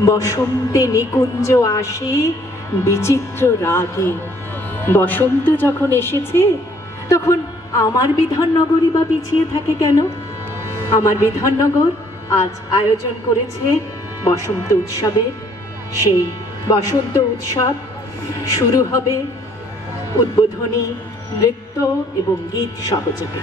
বসন্তে নিকুঞ্জ আসে বিচিত্র রাগে। বসন্ত যখন এসেছে তখন আমার বিধাননগরই বা পিছিয়ে থাকে কেন? আমার বিধাননগর আজ আয়োজন করেছে বসন্ত উৎসবের। সেই বসন্ত উৎসব শুরু হবে উদ্বোধনী নৃত্য এবং গীত সহযোগে।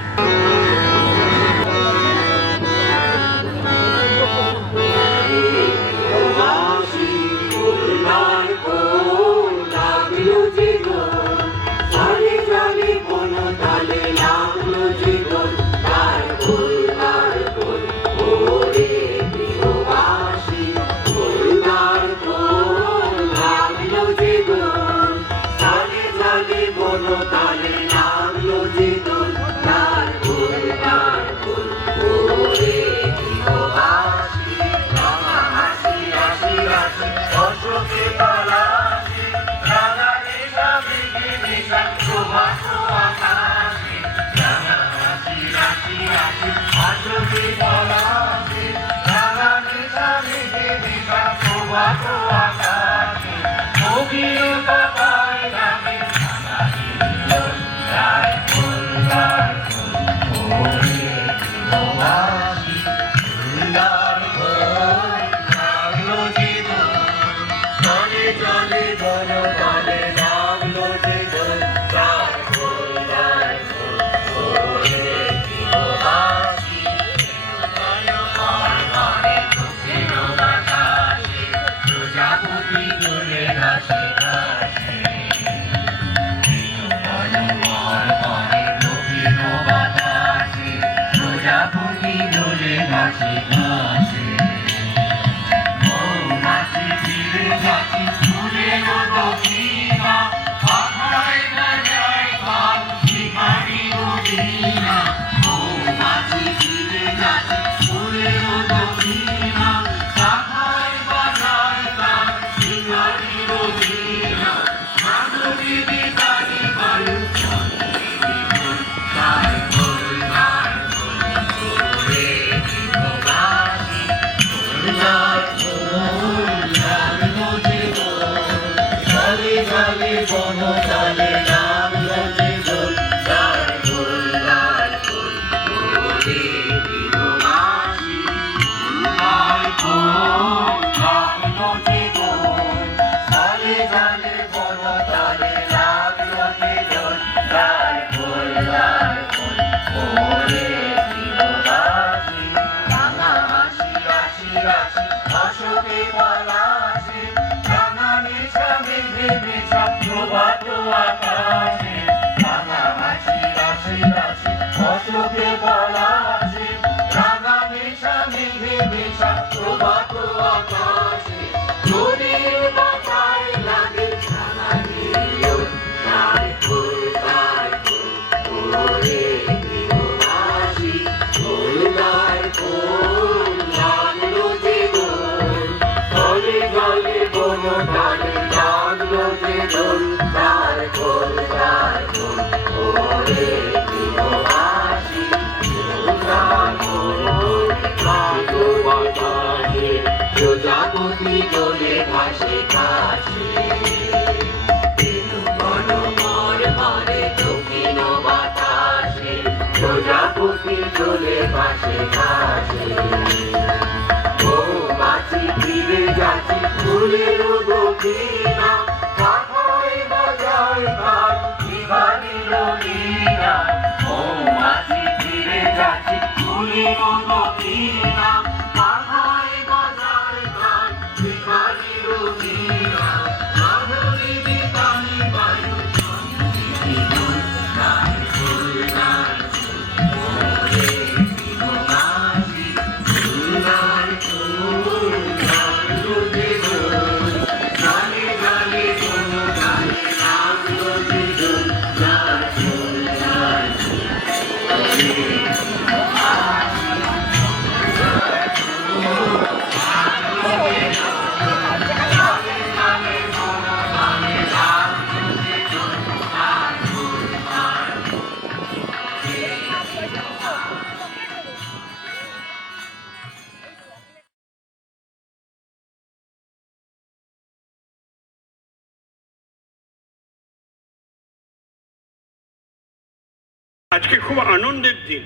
আজকে খুব আনন্দের দিন।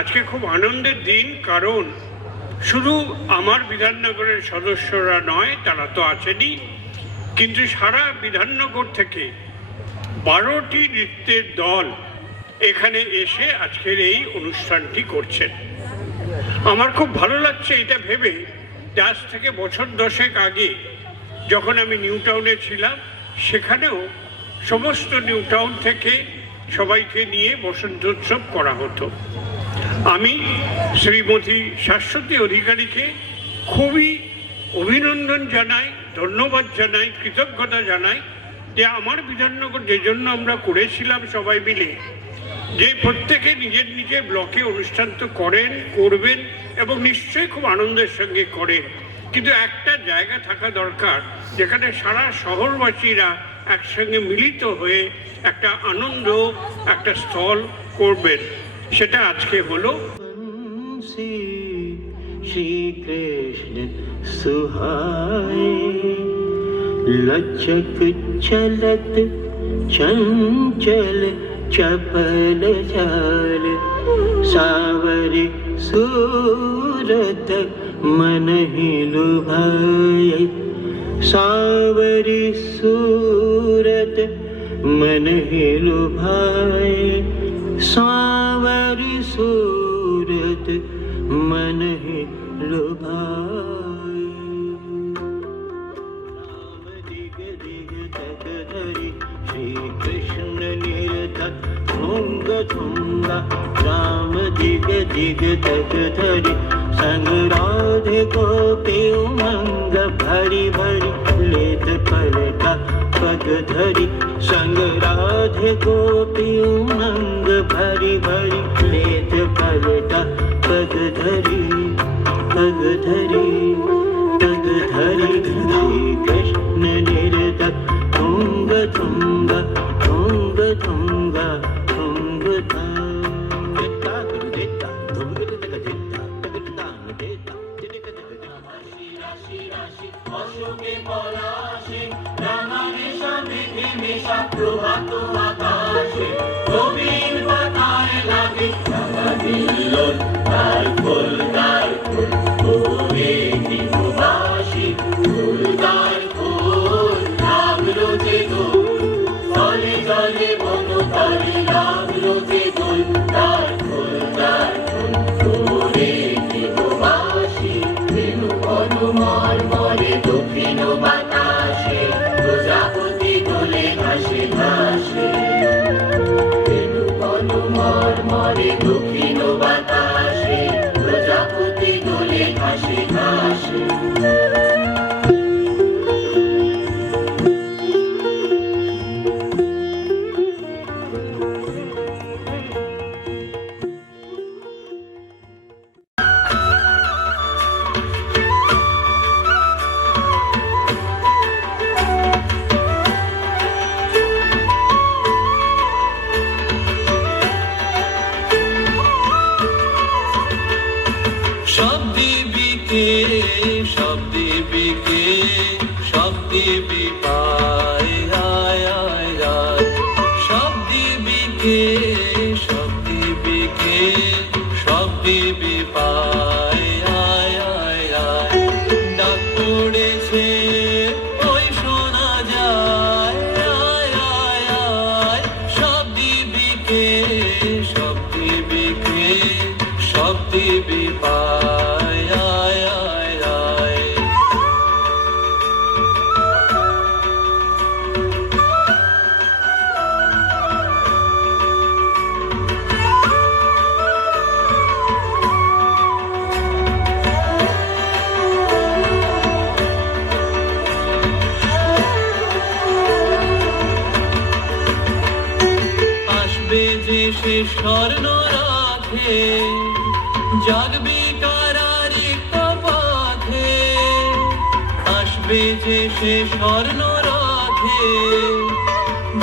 আজকে খুব আনন্দের দিন কারণ শুধু আমার বিধাননগরের সদস্যরা নয়, তারা তো আছেনই, কিন্তু সারা বিধাননগর থেকে 12টি নৃত্যের দল এখানে এসে আজকের এই অনুষ্ঠানটি করছেন। আমার খুব ভালো লাগছে এটা ভেবে যে আজ থেকে বছর 10 আগে যখন আমি নিউ টাউনে ছিলাম, সেখানেও সমস্ত নিউ টাউন থেকে সবাইকে নিয়ে বসন্তোৎসব করা হতো। আমি শ্রীমতী শাশ্বতী অধিকারীকে খুবই অভিনন্দন জানাই, ধন্যবাদ জানাই, কৃতজ্ঞতা জানাই যে আমার বিধাননগর যে জন্য আমরা করেছিলাম সবাই মিলে, যে প্রত্যেকে নিজের নিজের ব্লকে অনুষ্ঠান তো করেন, করবেন এবং নিশ্চয়ই খুব আনন্দের সঙ্গে করেন, কিন্তু একটা জায়গা থাকা দরকার যেখানে সারা শহরবাসীরা একসঙ্গে মিলিত হয়ে একটা আনন্দ, একটা স্থল করবেন। সেটা আজকে হলো। শ্রীকৃষ্ণ সুহায় লচক চলত চঞ্চল চপল চাল সাবরি सूरत मन ही लुभाए सावरी सूरत मन ही लुभाए सावरी सूरत मन ही लुभाए राम दिग दिग तक धरी श्री कृष्ण निरतक थुंग थुंगा राम दिग दिग तक धरी संग राधे गोपी उमंग भरी भरी लेत पलटा पग धरी संग राधे गोपी उमंग भरी भरी लेत पलटा पग धरी पग धरी पग धरी श्री कृष्ण निरतक थुंग थुंगा थुंग थुंगा थुंग था অশোকে পলাশে রাঙানে সমৃদ্ধি মেশা প্রভাত আকাশে নবীন পাতায় লাগে দিল্লোল তার ফুল ওরে ত্রিভুবাসী ফুলদার ফুল লাগলো যে দোল তলে জলে বনতলে লাগলো যে দোল তার ফুল ওরে ত্রিভুবাসী রেণু অনুমর মরে দক্ষিণ বাতাসে প্রজাপতি দোলে ঘাসে ঘাসে রেণু অনুমর মরে দক্ষিণ বাতাসে প্রজাপতি দোলে ঘাসে ঘাসে স্বর্ণ রাখে জাগবি কারারিক্ত পথে আসবে যে সে স্বর্ণ রাখে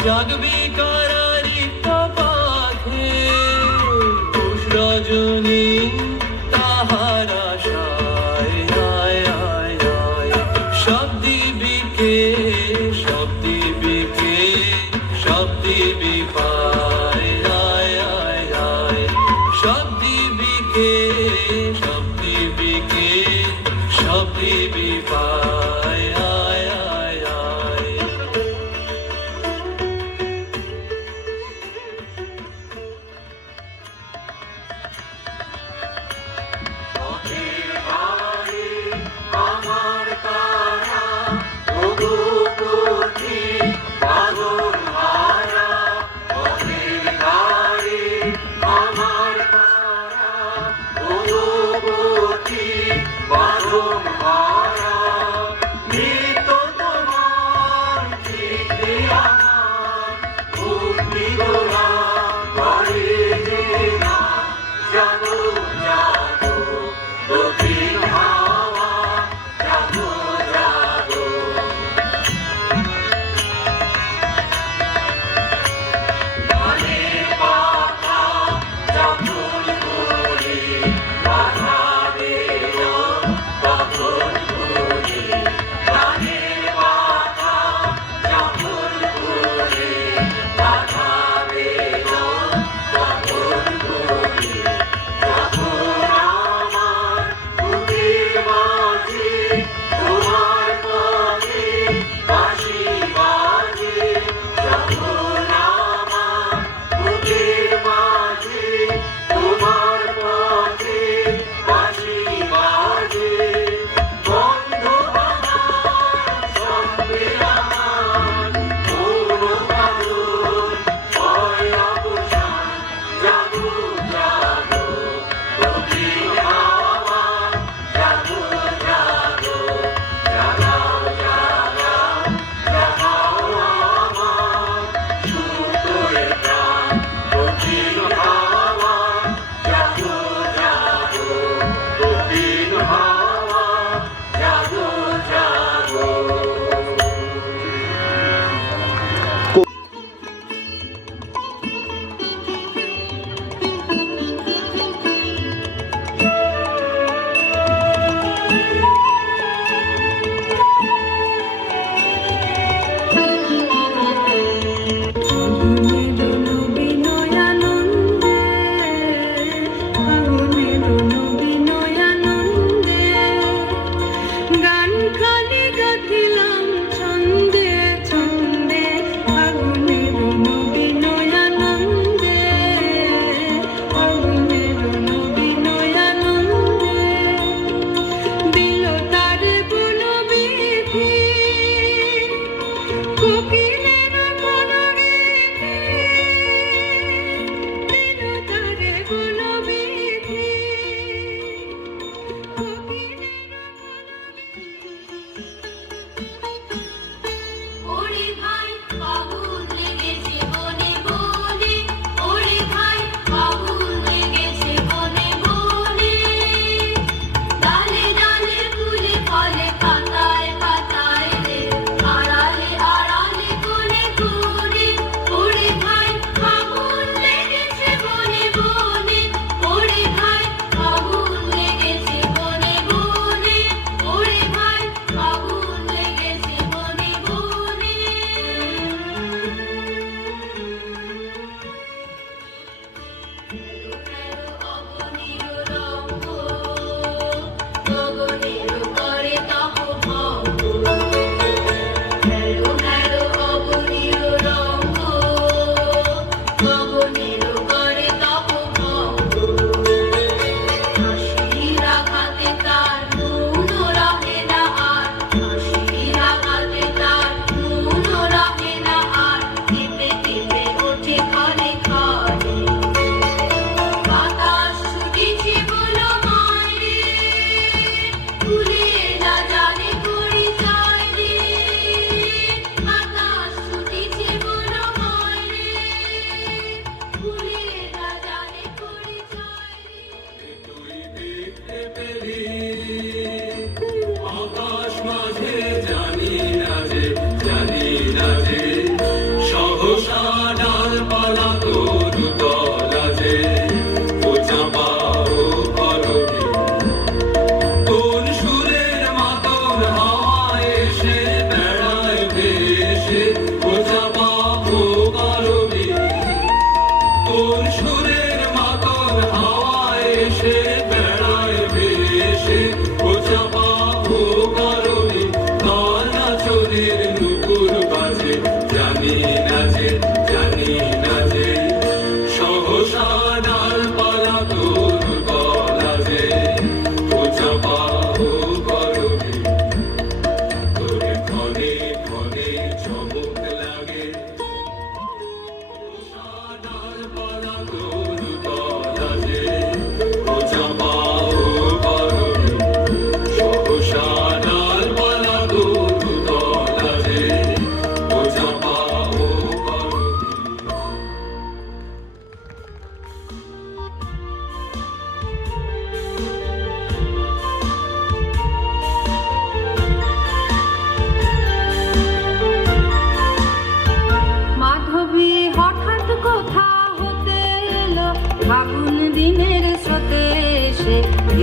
জাগবি কারারিক্ত পথে পুষ রজনী তাহার আশায় আয় আয় আয় সব দিবিকে সব দিবিকে সব দিবি পায় আয় আয়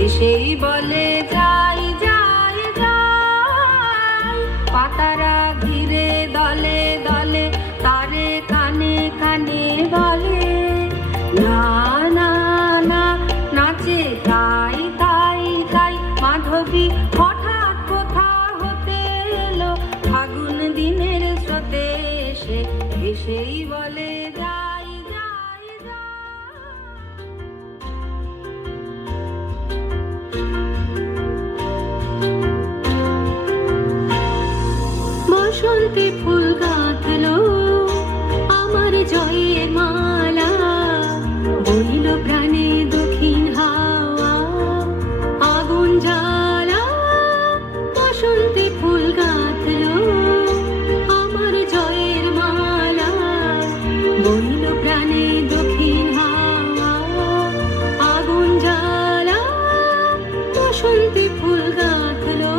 এসেই বলে যাই যাই যাই, পাতারা ঘিরে দলে দলে তারে কানে কানে বলে, না না না নাচে তাই তাই তাই। মাধবী হঠাৎ কোথা হতে এলো, ফাগুন দিনের স্রোতে এসে এসেই বলে যাই যাই যাই। বসন্তে ফুল গাঁথলো আমার জয়ের মালা, বইল প্রাণে দক্ষিণ হাওয়া আগুন জ্বালা। বসন্তে ফুল গাঁথলো আমার জয়ের মালা, বইল প্রাণে দক্ষিণ হাওয়া আগুন জ্বালা। বসন্তে ফুল গাঁথলো।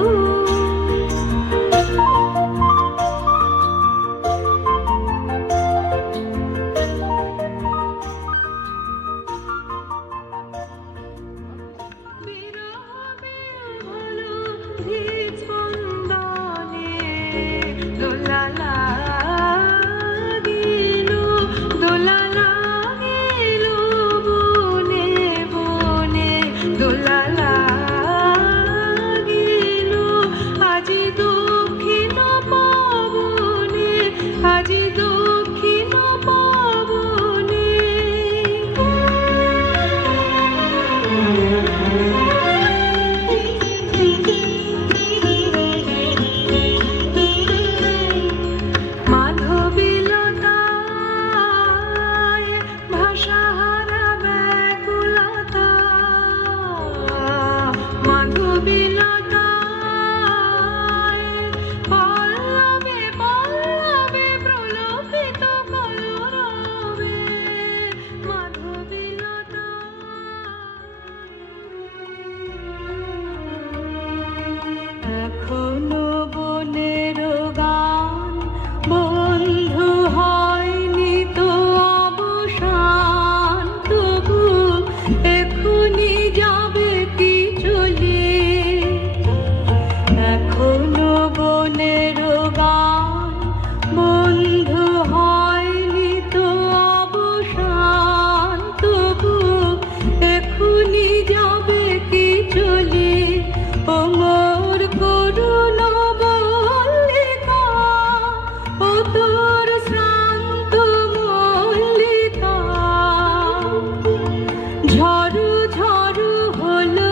এখনো বনের গান বন্ধু হয়নি তো অবসান, তবু এখনি যাবে কি চলে। এখনো বনের গান বন্ধু হয়নি তো অবসান, তবু এখনি যাবে কি চলে। ও মোর করুণ মল্লিকা, ও তোর শ্রান্ত মল্লিকা, ঝড়ু ঝড়ু হলো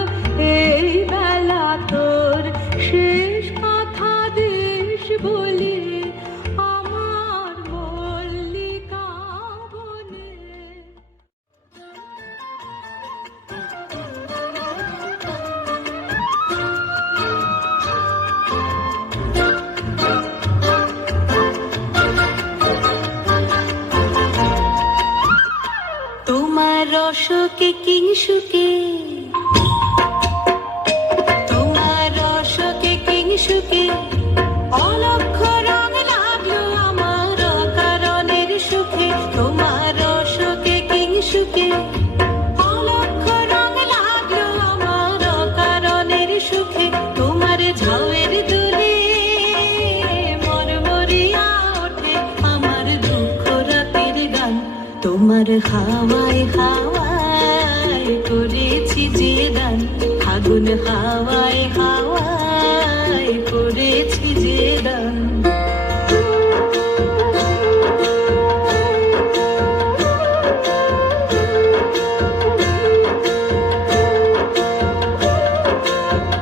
এই বেলা তোর শেষ কথা দেশ বলে আমার মল্লিকা বনে। তোমার রসকে কিংসুকে, তোমার রসকে কিংসুকে, অলক্ষ রং লাগলো আমার কারণের সুখে। তোমার রসকে কিংসুকে, অলক্ষ রং লাগলো আমার কারণের সুখে। তোমার ঝাউয়ের দুলে মরমরিয়া ওঠে আমার দুঃখ রাতের গান। তোমার হাওয়ায় হাওয়ায় করেছি যে দান, ফাগুন হাওয়ায় হাওয়ায় করেছি যে দান।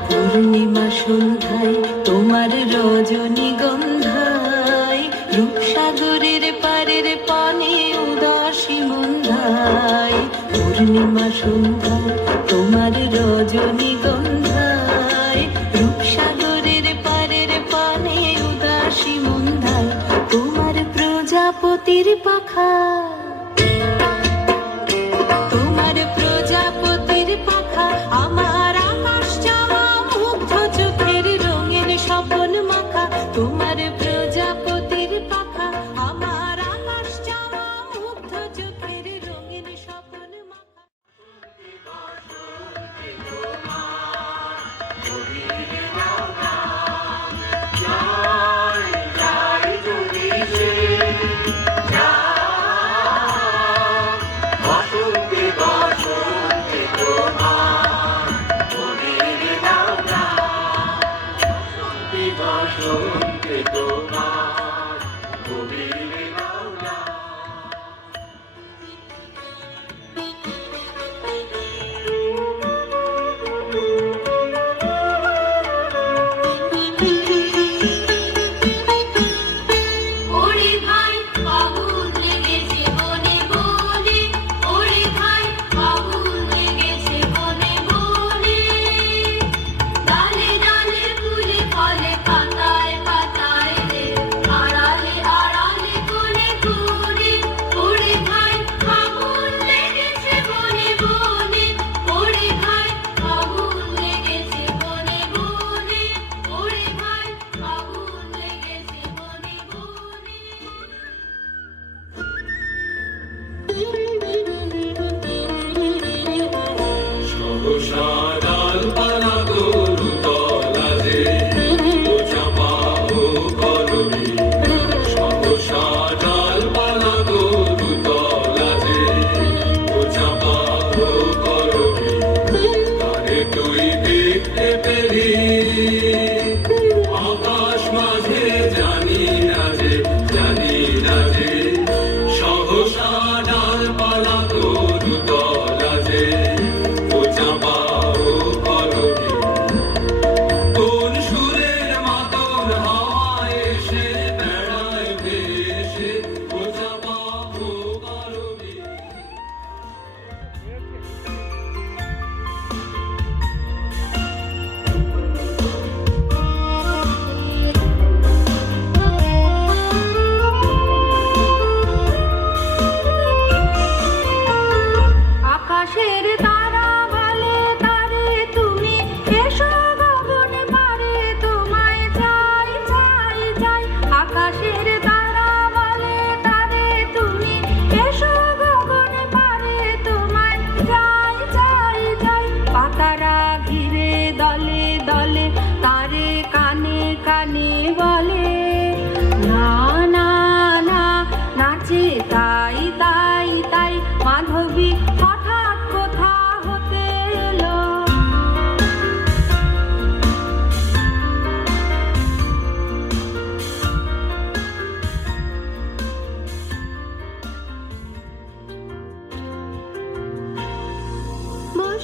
পূর্ণিমা সন্ধ্যায় তোমার রজনীগন্ধায়, রূপসাগরের পারের পানে উদাসী মন্ধায়। পূর্ণিমা সন্ধ্যায় তোমার রজনীগন্ধায়, রূপসাগরের পারের পানে উদাসী মন্ধায়। তোমার প্রজাপতির পাখা, তোমার প্রজাপতির পাখা, আমার আকাশ চাওয়া মুগ্ধ চোখের রঙের স্বপন মাখা। তোমার প্রজাপতির পাখা, আমার আকাশ চাওয়া মুগ্ধ চোখের রঙের স্বপন মাখা।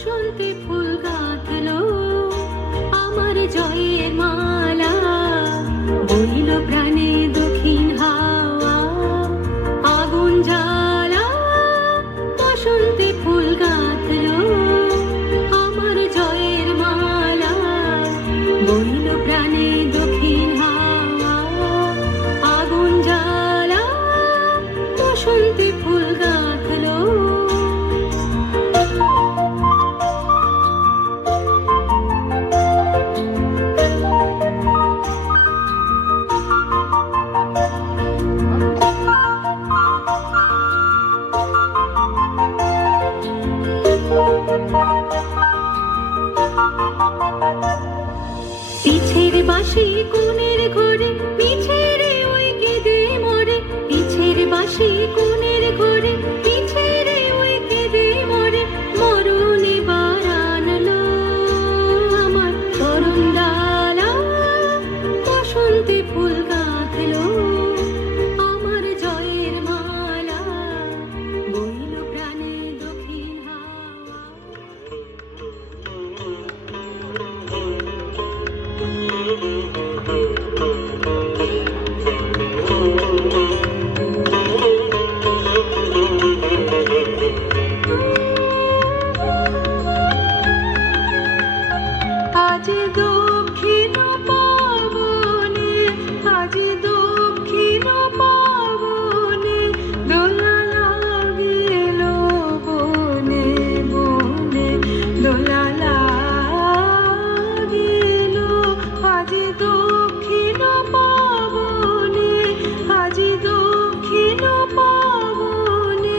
বসন্তে ফুল গাঁথলো আমার জয়ের মালা, বইল প্রাণে দক্ষিণ হাওয়া আগুন জ্বালা। বসন্তে ফুল গাঁথলো আমার জয়ের মালা, বইল প্রাণে দক্ষিণ হাওয়া আগুন জ্বালা। বসন্তে ফুল গাঁথলো। পিছের বাঁশি কোণের ঘরে, পিছের ওই কেঁদে মরে। পিছের বাঁশি কোণের ঘরে, পিছের ওই কেঁদে মরে। মরণ এবার আনলো আমার তরুণ ডালা, বসন্তে ফুল গাঁথলো আমার জয়ের মালা, বইল প্রাণে দক্ষিণ হাওয়া। আজ দক্ষিণ পাবনে, আজ দক্ষিণ পাবনে, দোলা লাগিল বনে বনে, দোলা লাগিল। আজ দক্ষিণ পাবনে, আজ দক্ষিণ পাবনে।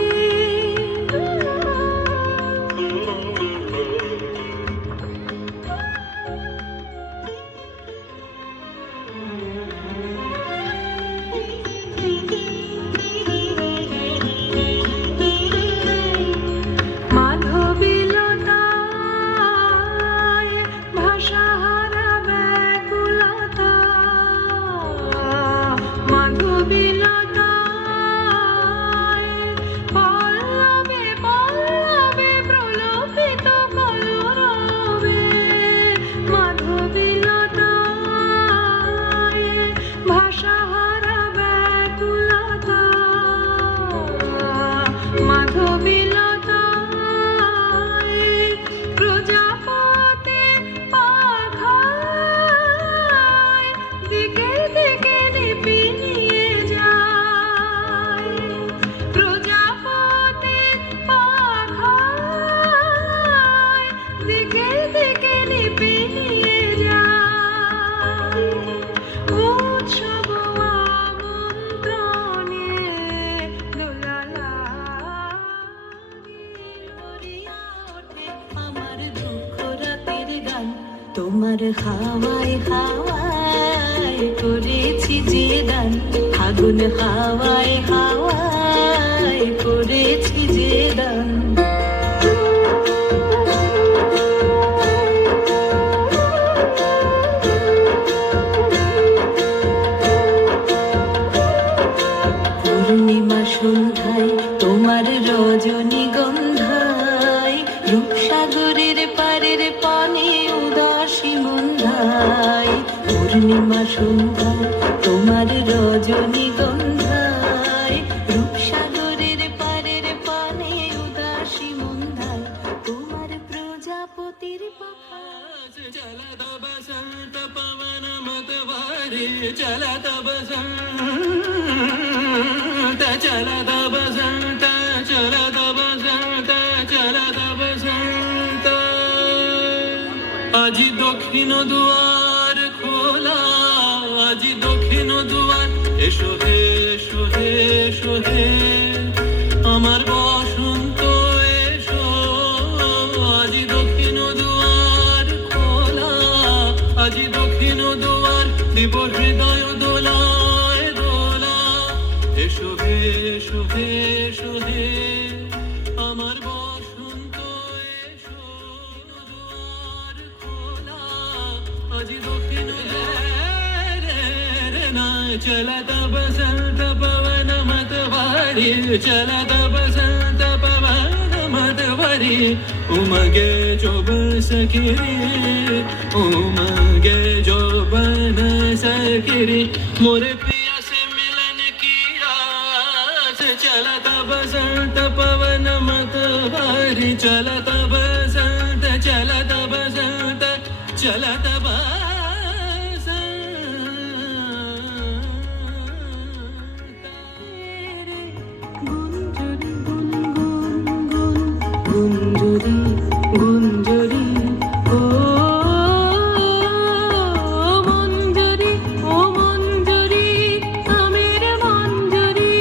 মাধবীলতায় ভাষাহারা ব্যাকুলতা, মাধবীলতায় পল্লবে পল্লবে প্রলোভিত কলরবে। মাধবীলতায় ভাষাহারা ব্যাকুলতা, মাধবীলতায় প্রজাপতি পাখায় দিকে দিকে নিপি নিয়ে যায়। প্রজাপতি পাখায় দিকে দিকে নিপি নিয়ে যায়। উৎসব আমন্ত্রণে দোলা লাগিয়া ওঠে আমার দুঃখ রাতের গান। তোমার হাওয়ায় হাওয়ায় করেছি যে দান, ফাগুন হাওয়ায় হাওয়ায় করেছি যে দান। পূর্ণিমা সন্ধ্যায় তোমার রজনীগন্ধায়, রূপসাগরের পারের পানে উদাসী মন্ধায়। পূর্ণিমা সন্ধ্যায় তোমার রজনীগন্ধায়, রূপসাগরের পারের পানে উদাসী মন্ধায়। তোমার প্রজাপতির পাখা चलत बसंत पवन मत वारी, चलत बसंत, चलत बसंत, चलत बसंत, चलत बसंत। আজি দক্ষিণ দুয়ার খোলা, আজি দক্ষিণ দুয়ার, এসো হে এসো হে এসো হে আমার বসন্ত এসো। আজি দক্ষিণ দুয়ার খোলা, আজি দক্ষিণ দুয়ার, দিব হৃদয় দোলায় দোলা। এসো হে এসো হে এসো হে আমার বসন্ত এসো। দুয়ার খোলা, আজি দক্ষিণ দুয়ার রে না। चलत बसंत पवन मत वारी, चलत बसंत पवन मत वारी। भारी उमगे जो बन सके रे उमगे जो बन सके रे मोरे पिया से मिलन की आस चलता बसंत पवन मत भारी चलता बसंत चलता बसंत चलता গুঞ্জরি গুঞ্জরি ও মঞ্জরি ও মঞ্জরি আমের মঞ্জরি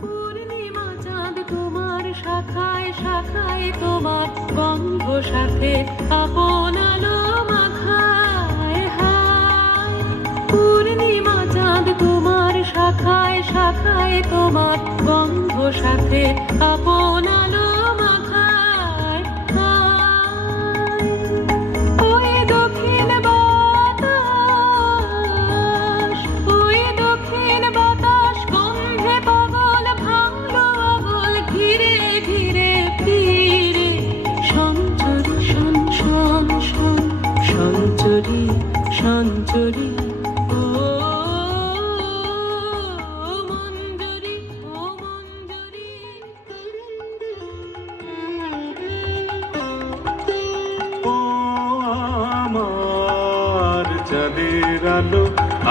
পূর্ণিমা চাঁদ তোমার শাখায় শাখায় তোমার গন্ধ সাথে আপন আলো মাখায় হায় পূর্ণিমা চাঁদ তোমার শাখায় শাখায় তোমার গন্ধ সাথে আপন আলো মাখায় হায় ওই দক্ষিণ বাতাস ওই দক্ষিণ বাতাস গন্ধে পাগল ভাঙলো আগল ঘিরে ঘিরে ফিরে সঞ্চরি শন শন শন সঞ্চরি সঞ্চরি ও মঞ্জরি ও মঞ্জরি ও আমার চাঁদের আলো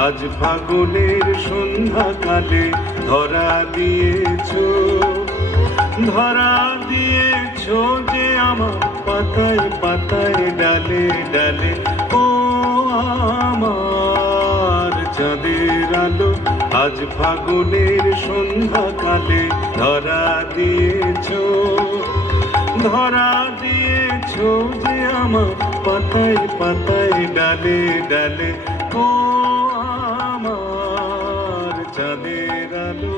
আজ ফাগুনের সন্ধ্যাকালে ধরা দিয়েছো যে আমার পাতায় পাতায় ডালে ডালে ও আমার চাঁদের আলো আজ ফাগুনের সন্ধ্যাকালে ধরা দিয়েছো যে আমার পাতায় পাতায় ডালে ডালে ও আমার চাঁদের আলো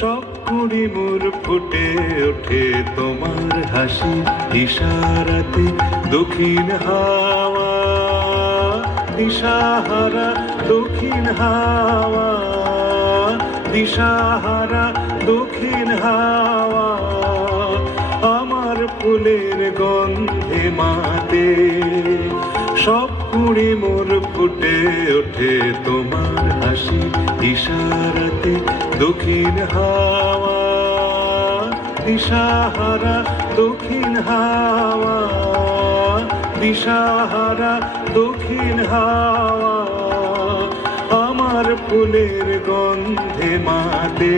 সব কুড়ি মোর ফুটে ওঠে তোমার হাসি ইশারাতে দক্ষিণ হাওয়া দিশাহারা দক্ষিণ হাওয়া দিশাহারা দক্ষিণ হাওয়া আমার ফুলের গন্ধে মাতে সব কুড়ি মোর ফুটে ওঠে তোমার হাসি ইশারাতে দক্ষিণ হাওয়া দিশাহারা দক্ষিণ হাওয়া দিশাহারা দক্ষিণ হাওয়া আমার ফুলের গন্ধে মাতে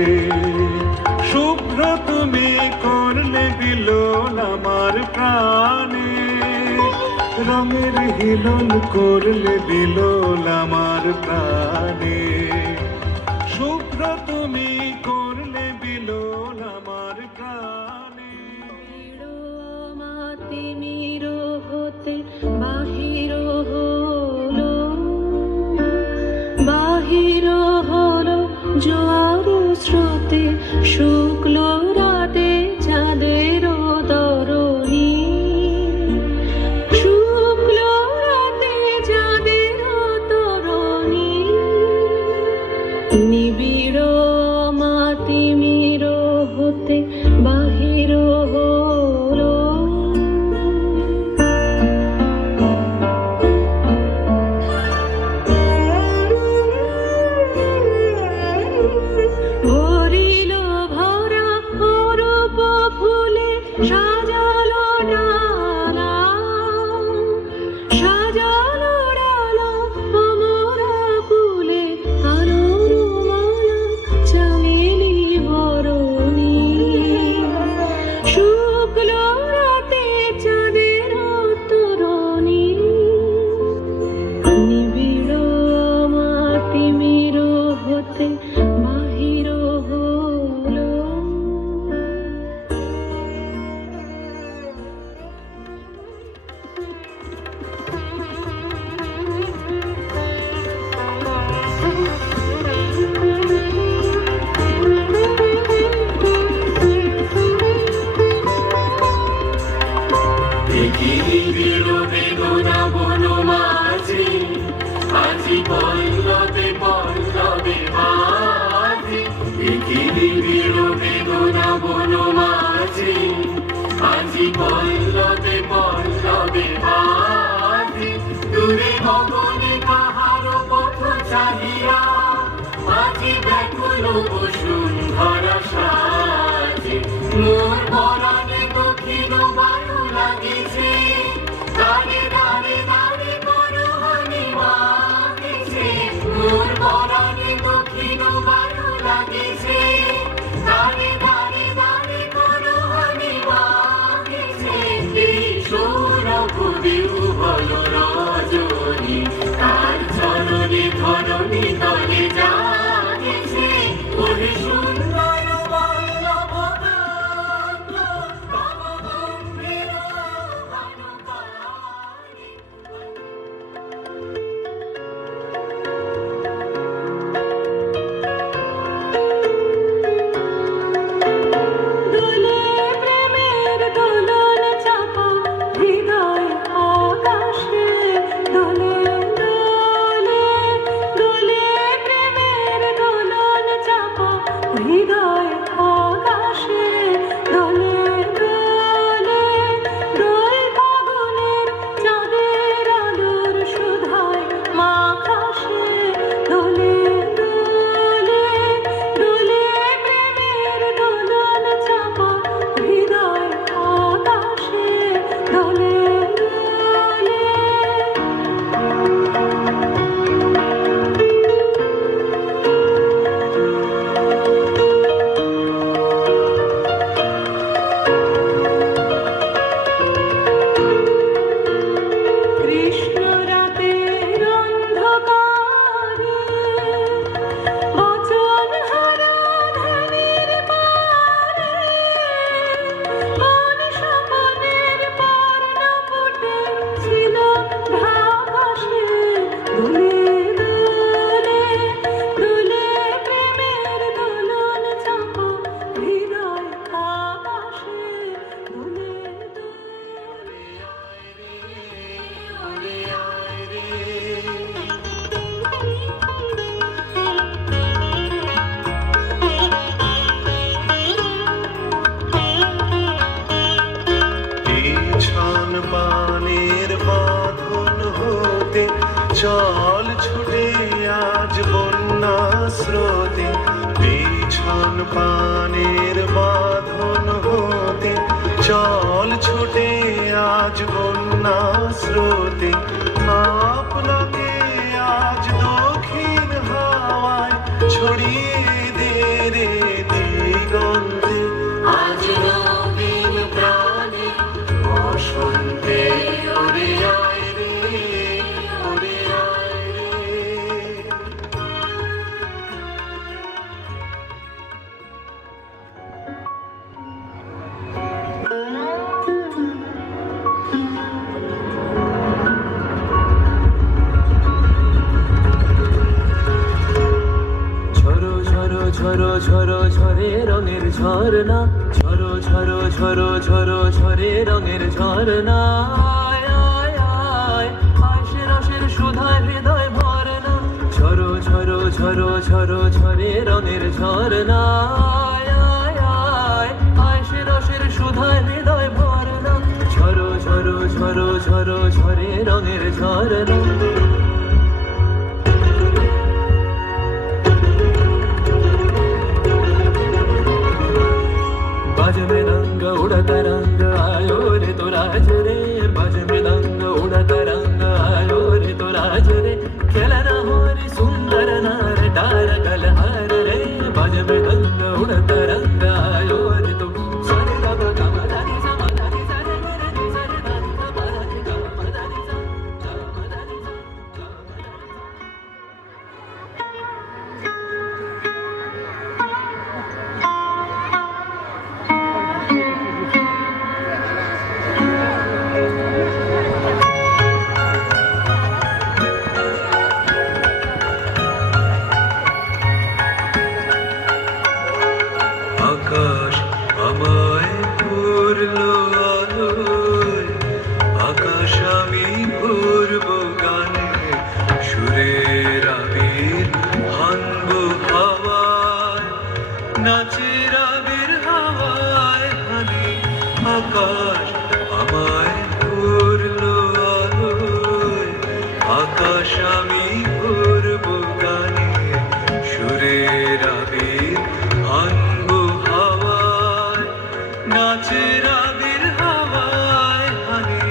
শুভ্র তুমি করলে বিলোল আমার প্রাণে রঙের হিলন করলে বিলোল আমার প্রাণে শুভ্র তুমি করলে বিলোল আমার প্রাণে তিমির হতে বাহির হলো বাহির হলো জোয়ার স্রোতে শুক্ল রাতে চাঁদের তরণী শুক্ল রাতে চাঁদের তরণী নিবিড় মাতিমির হতে বাহির হলো ভরিল ভরা অরূপ ফুলে সাজালো ডালা সাজালো ডালা অমরা কুলে আলোর মালা চামেলি বরণী শুক্ল রাতে চাঁদের তরণী নিবিড় মাতিমির হতে বাহির হলো পল্লবে পল্লবে বাজে দূরে গগনে কাহারো পথ চাহিয়া মাঝি ব্যাকুল বসুন্ধরা সাজে মোর পরাণে দক্ষিণ বায়ু লাগিছে দাঁড়ে দাঁড়ে দাঁড়ে করহানি মাগিছে মোর পরাণে দক্ষিণ বায়ু লাগিছে দাঁড়ে দাঁড়ে দাঁড়ে করহানি মাগিছে এই সৌরভ বিহ্বল রজনী তার চরণে ধরণী তলে জাগিছে ওরে সুন্দর বল্লভ গঙ্গ তব গম্ভীর ভানুকারি। দোলে প্রেমের দোলন চাপা হৃদয় আকাশে দোলে দোলে দোলে প্রেমের দোলন চাপা হৃদয় আকাশে দোলে দোলে দোল ফাগুনের চাঁদের আলোর সুধায় মাখাসে দোলে দোলে দোলে প্রেমের দোলন চাপা হৃদয় আকাশে দোলে দোলে কৃষ্ণ রাতের অন্ধকারে বচন হারা ধ্যানের পারে কোন স্বপনের পর্ণ ফুটে ছিল ঢাকাশে দোলে দোলে দোলে প্রেমের দোলন চাপা হৃদয় আকাশে দোলে পিছন পানের বাঁধন হতে চল ছুটে আজ বন্যা স্রোতে পিছন পানের বাঁধন হতে চল ছুটে আজ বন্যা স্রোতে আপনাকে আজ দক্ষিণ হাওয়ায় ছড়িয়ে দে রে দিগন্তে আজ নবীন প্রাণে বসন্তে ওরে আয় রে ওরে আয় রে। ঝরো ঝরো ঝরো ঝরো ঝরে রঙের ঝরনা ঝরো ঝরো ঝরো ঝরো ঝরে রঙের ঝরনা আয় আয় আয় আশে রসের সুধায় হৃদয় ভরনা ঝরো ঝরো ঝরো ঝরো ঝরে রঙের ঝরনা আয় আয় আয় আশে রসের সুধায় হৃদয় ভরনা ঝরো ঝরো ঝরো ঝরো ঝরে রঙের ঝরনা बाज में रंग उड़ता रंग आयो रे तो राज रे बाज में रंग उड़ता रंग आयो रे तो राज रे खेलना हो रे सुंदर नार डार गलहार रे बाज में रंग उड़ता रंग आयो रे तो सरे गा गा गा मा दा नि सा मा दा नि सा रे रे रे नि सा रे दा नि सा मा दा नि गा मा दा नि सा गा मा दा नि सा गा मा दा नि सा। আকাশ আমায় ভরলো আলোয় আকাশ আমি ভরব গানে সুরের আবির হানব হাওয়ায় নাচের আবির হাওয়ায় হানি আকাশ আমায় ভরলো আলোয়, আকাশ আমি ভরবো গানে, সুরের আবির আনবো হাওয়ায়, নাচের আবির হাওয়ায় হানে,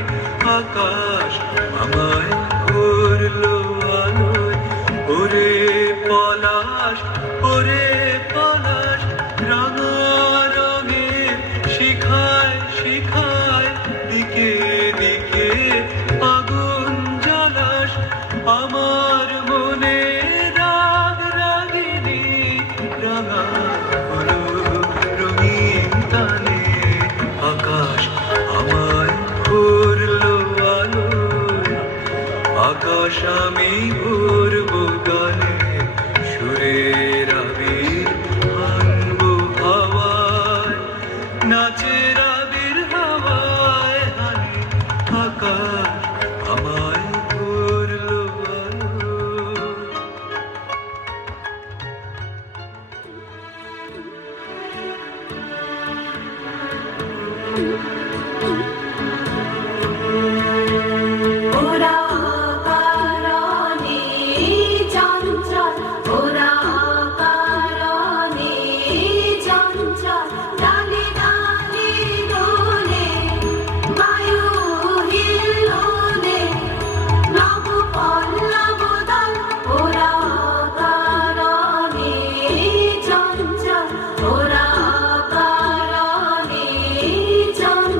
আকাশ আমায় ভরলো আলোয়। ওরে পলাশ, ওরে পলাশ, রাঙা রঙের শিখায় শিখায়, দিকে দিকে আগুন জ্বালাস, আমার মনে রাগ রাগিনী রাঙা হলো রঙিন তালে, আকাশ আমায় ভরলো আলোয়, আকাশ আমি ভরবো গানে, সুরের আবির আনবো হাওয়ায়, নাচের আবির হাওয়ায় হানে, আকাশ আমায় ভরলো আলোয়। ওরা কারণে চঞ্চল, ওরা কারণে চঞ্চল, ডালে ডালে দোলে, বায়ু হিল্লোলে, নব পল্লব দল। ওরা কারণে চঞ্চল, ওরা কারণে চঞ্চল।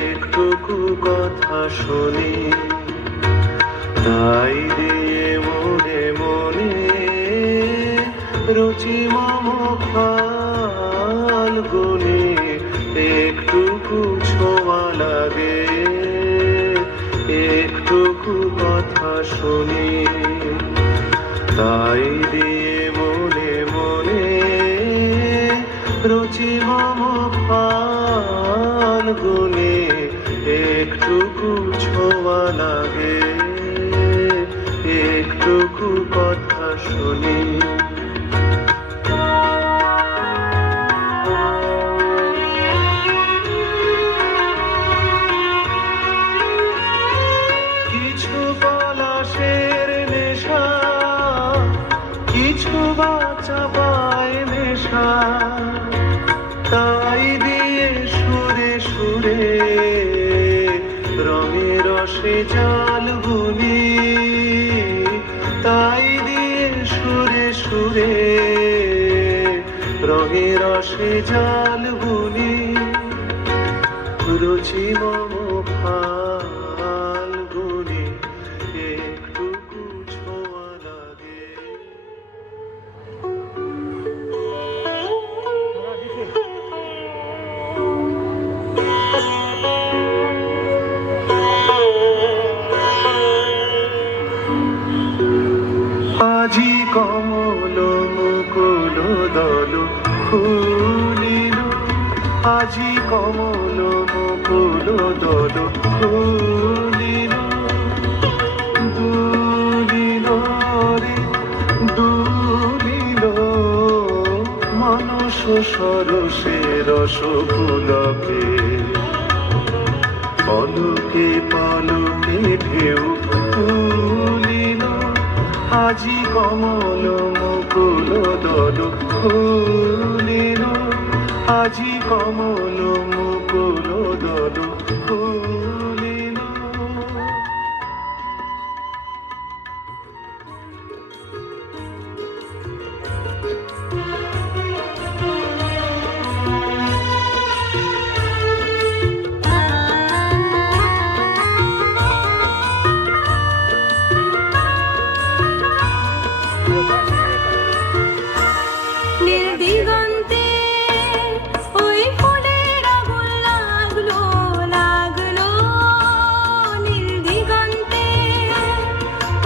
একটুকু কথা শুনি, তাই দিয়ে মনে মনে রুচি মম ফাল্গুনে একটুকু ছোঁয়া লাগে, একটুকু কথা শুনি, তাই দিয়ে মনে মনে রুচি মম ফাল্গুনে একটুকু ছোঁয়া লাগে, একটুকু কথা শুনি। কিছু পলাশের নেশা, কিছু বাঁচা পায় নেশা, তাই দিয়ে সুরে সুরে রঙে রসে জাল বুনি, তাই দিয়ে সুরে সুরে রঙে রসে জাল বুনি, রুচি মম ফাল্গুনে একটুকু ছোঁয়া লাগে। আজি কমল মুকুল দল ফুলিল, আজি কমল মুকুল দল ফুলিল, দুলিল রে দুলিল মানস সরসে রস পুলকে, পলকে পলকে ঢেউ তুলিল, আজি কমল মুকুল দল ফুলিল, আজি কমল মুকুল দল ফুলিল। নীল দিগন্তে ওই ফুলের আগুন লাগলো লাগলো, নীল দিগন্তে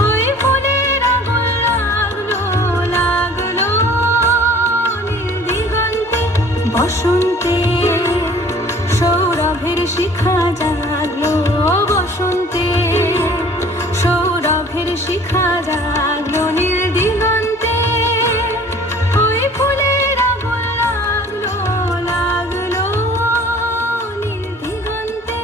ওই ফুলের আগুন লাগলো লাগলো, নীল দিগন্তে বসন্তে সৌরভের শিখা জাগলো, বসন্তে সৌরভের শিখা জাগলো, নীল দিগন্তে ওই ফুলের আগুন লাগলো লাগলো, নীল দিগন্তে।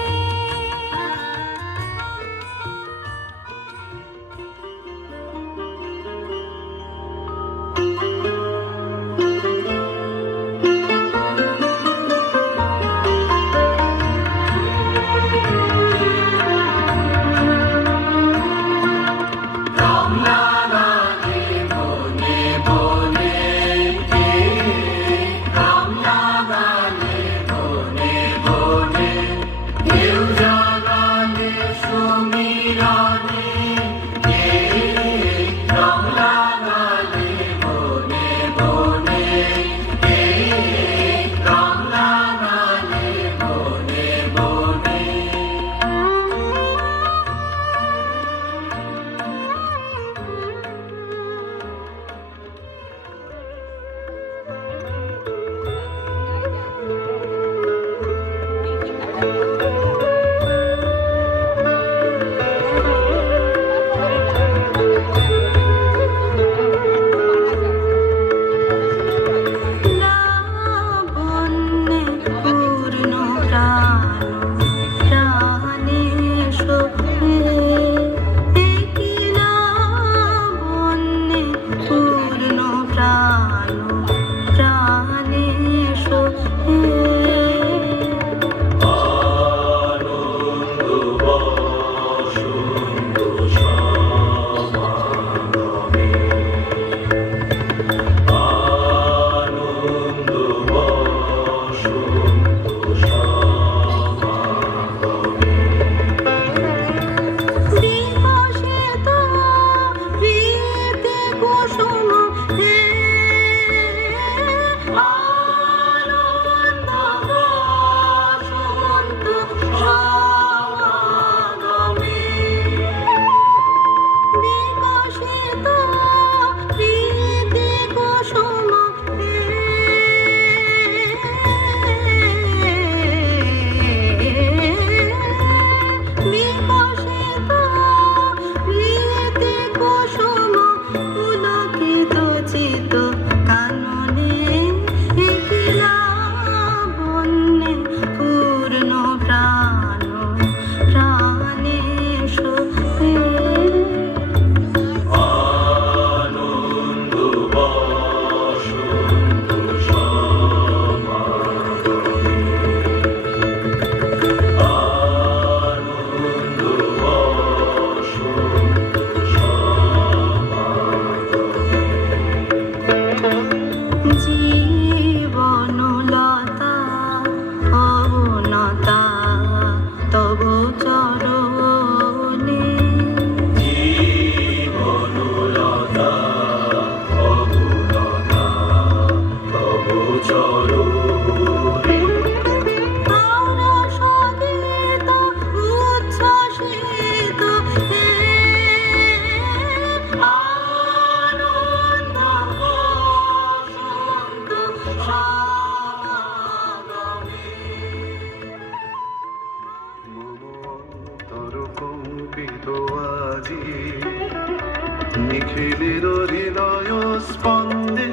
নিখিলের হৃদয় স্পন্দে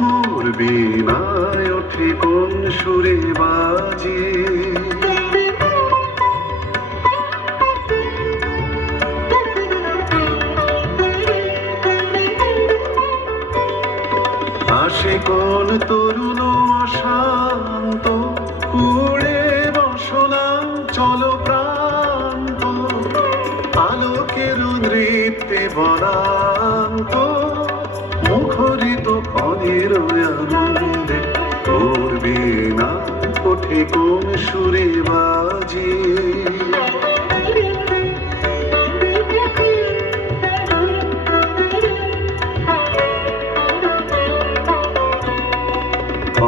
মোর বীণায় ওঠে কোন সুরে বাজে। আসে কোন তরুণ অশান্ত উড়ে বসনা চল প্রান্ত আলোকের নৃত্যে বরান্ত মুখরিত পদের আনন্দে তোর বীণা ওঠে কোন সুরে বাজে।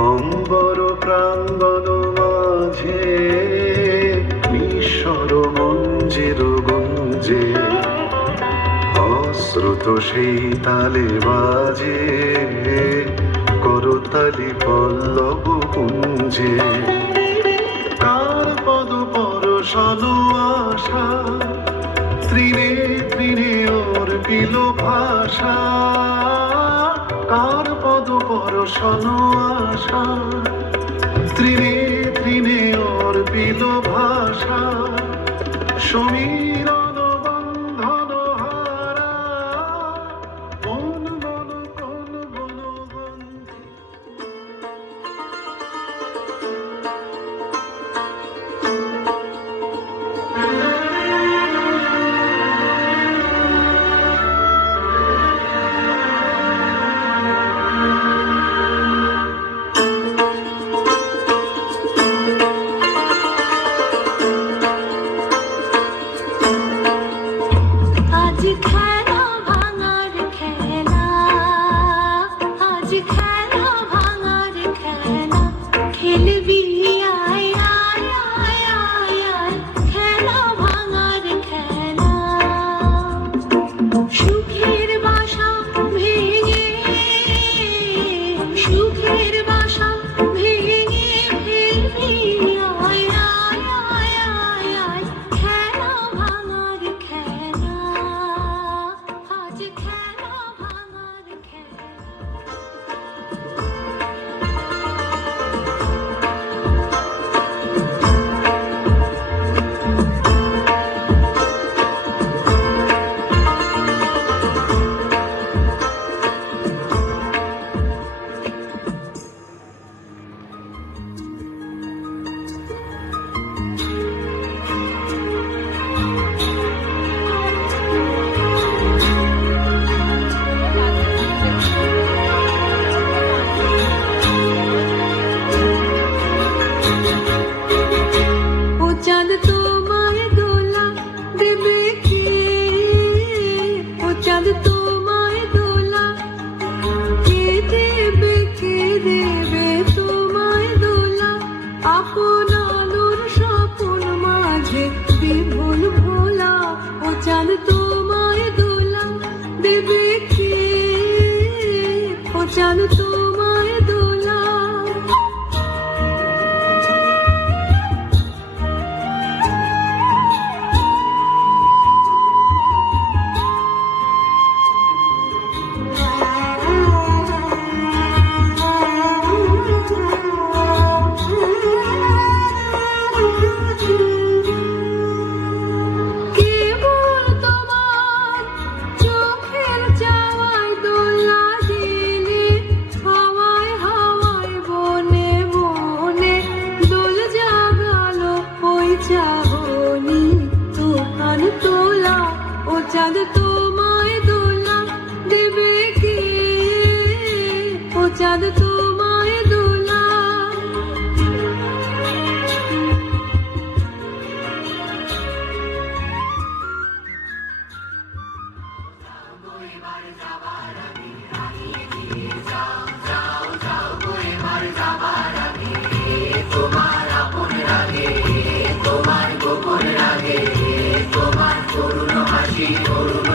অম্বর প্রাঙ্গণ মাঝে ঈশ্বর মঞ্জের গুঞ্জে অশ্রুত সেই তালে বাজে করতালি পল্লব কুঞ্জে। কার পদ পরশন আশা তৃণে তৃণে ওর পিল ভাষা। কার পদ পরশন আশা তৃণে তৃণে ওর পিল ভাষা। সমীরণ বন্ধন হারা মন মন কোন বন বন্ধে। আজ খেলা ভাঙার খেলা, আজ খেলা ভাঙার খেলা, খেলবি আয় আয় আয় আয় আয়, খেলা ভাঙার খেলা। সুখের বাসা ভেঙে, সুখের বাসা ভেঙে ফেলবি আয় আয় আয় আয় আয়, খেলা ভাঙার খেলা, আজ খেলা ভাঙার খেলা। ও চাঁদ তোমায় দোলা দেবে কে, ও চাঁদ তোমায় দোলা কে দেবে, কে দেবে তোমায় দোলা। আপন আলোর স্বপন মাঝে বিভুল ভোলা, ও চাঁদ তোমায় দোলা দেবে কে, ও চাঁদ তোমায় দোলা। কেবল তোমার চোখের চাওয়ায় দোলা দিলে, হাওয়ায় হাওয়ায় বনে বনে দোল জাগালো ওই চাহনি তুফান তোলা। ও চাঁদ তোমায় দোলা দেবে কে, ও চাঁদ তোমায় দোলা। তোমার আপন রাগে, তোমার গোপন রাগে, তোমার করুণ হাসি, করুণ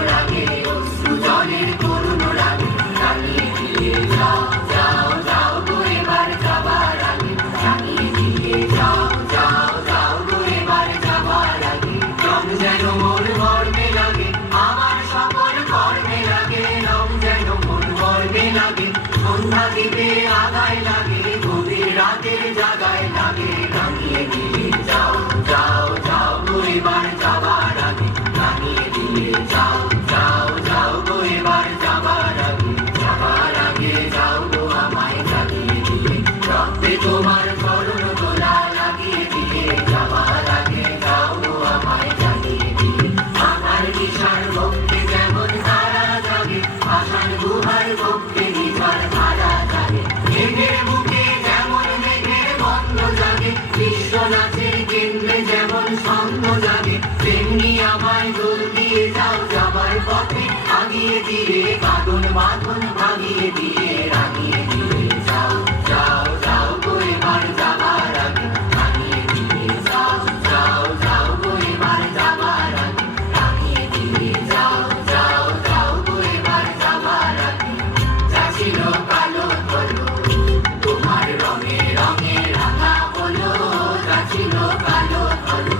নাচে কেন্দ্রে যেমন সঙ্গ জাগে, তেমনি আমায় দোল দিয়ে যাও যাবার পথে, আগিয়ে দিয়ে বাঁধন বাঁধন ভাগিয়ে দিয়ে রাগিয়ে দিয়ে যাও যাও যাও গো এবার যাবার আগে, রাগিয়ে দিয়ে যাও যাও যাও গো এবার যাবার আগে, রাগিয়ে দিয়ে যাও যাও যাও গো এবার যাবার আগে। যা ছিল কালো হলো তোমার রঙে রঙে রাঙা হলো, যা ছিল কালো হলো